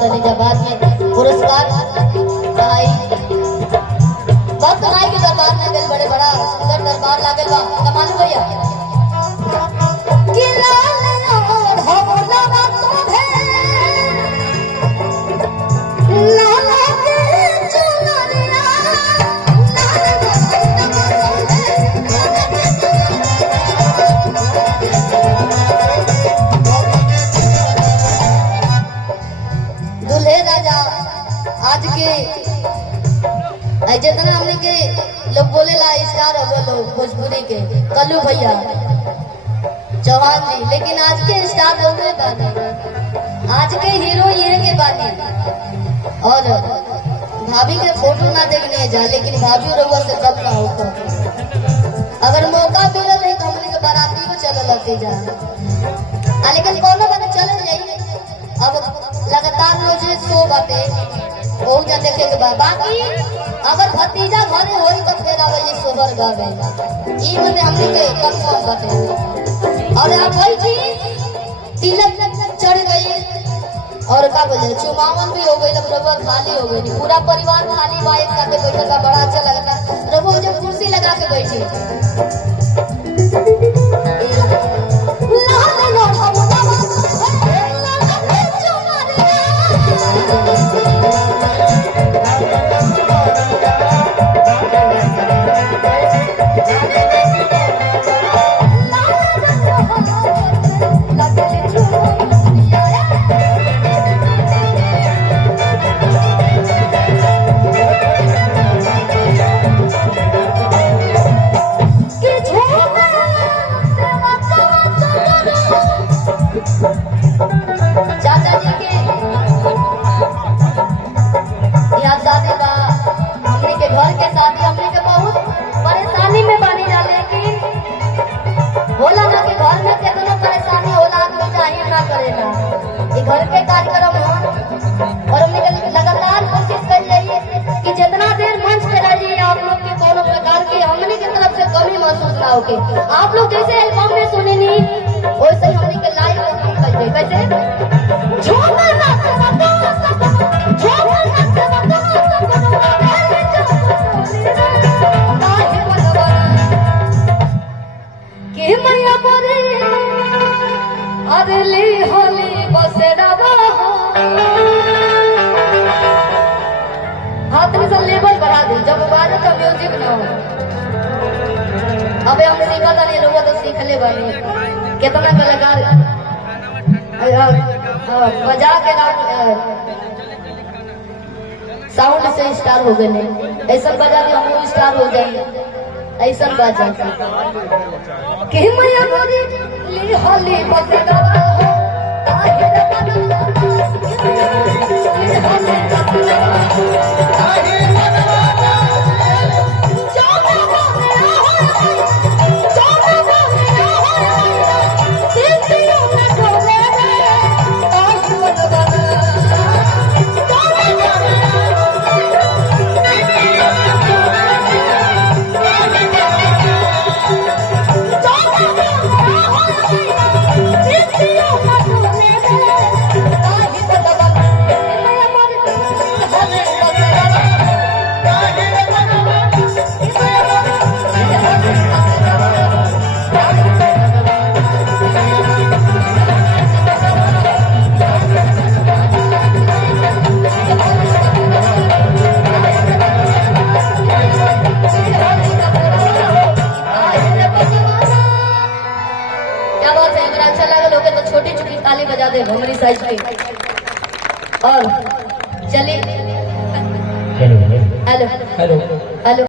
तनी जबान में पुरस्कार भाई भक्त भाई के दरबार में गए बड़े बड़ा सुंदर दरबार लागल बा कमाल भैया आज के जितना हमने के लोग बोले ला स्टार हो गए लोग भोजपुरी के कल्लू भैया चौहान जी, लेकिन आज के स्टार हो गए बानी, आज के हीरो ये के बानी। और भाभी के फोटो ना देखने जा, लेकिन भाभी रउआ से कब ना होता। अगर मौका मिले नहीं तो हमने के बाराती को चल लगे जा, लेकिन कोनो बने चले जाइए। अब लगातार रोजे शो बाटे बहुत जा देखे के बाद बाकी अगर भतीजा घरे होई तो फिर आवे ये सोबर गावे ई मने हमने के कंफर्म बाटे। और आप भाई जी तिलक चढ़ गई और का बोले चुमावन भी हो गई, अब रवा खाली हो गई, पूरा परिवार खाली बा, एक साथ बैठे का बड़ा अच्छा लगता। रवो जब कुर्सी लगा के बैठी चाचा जी के यहाँ शादी बा, हमने के घर के शादी, हमने के बहुत परेशानी में बनी जा, लेकिन होला ना कि घर में कितना परेशानी होला आदमी चाहिए ना करेगा। ये घर के कार्यक्रम हो और हमने के लगातार कोशिश कर रही है कि जितना देर मंच पे रहिए आप लोग के कोनो प्रकार की हमने की तरफ से कमी महसूस ना होके। आप लोग जैसे एल्बम में सुने नहीं वैसे ही हमने के लाइव कैसे लेवल बढ़ा दी जब बाजे तो म्यूजिक ना हो। अबे हम सीखा था नहीं लोगों तो सीख ले बनी कितना कलाकार बजा के साउंड से स्टार हो गए, ऐसा बजा के हम स्टार हो जाएंगे, ऐसा बजा के मैया बोली ली होली बसेदा हो ताहिर बनला ली होली छोटी छोटी ताली बजा दे घुमरी साइज पे। और चलिए हेलो हेलो हेलो।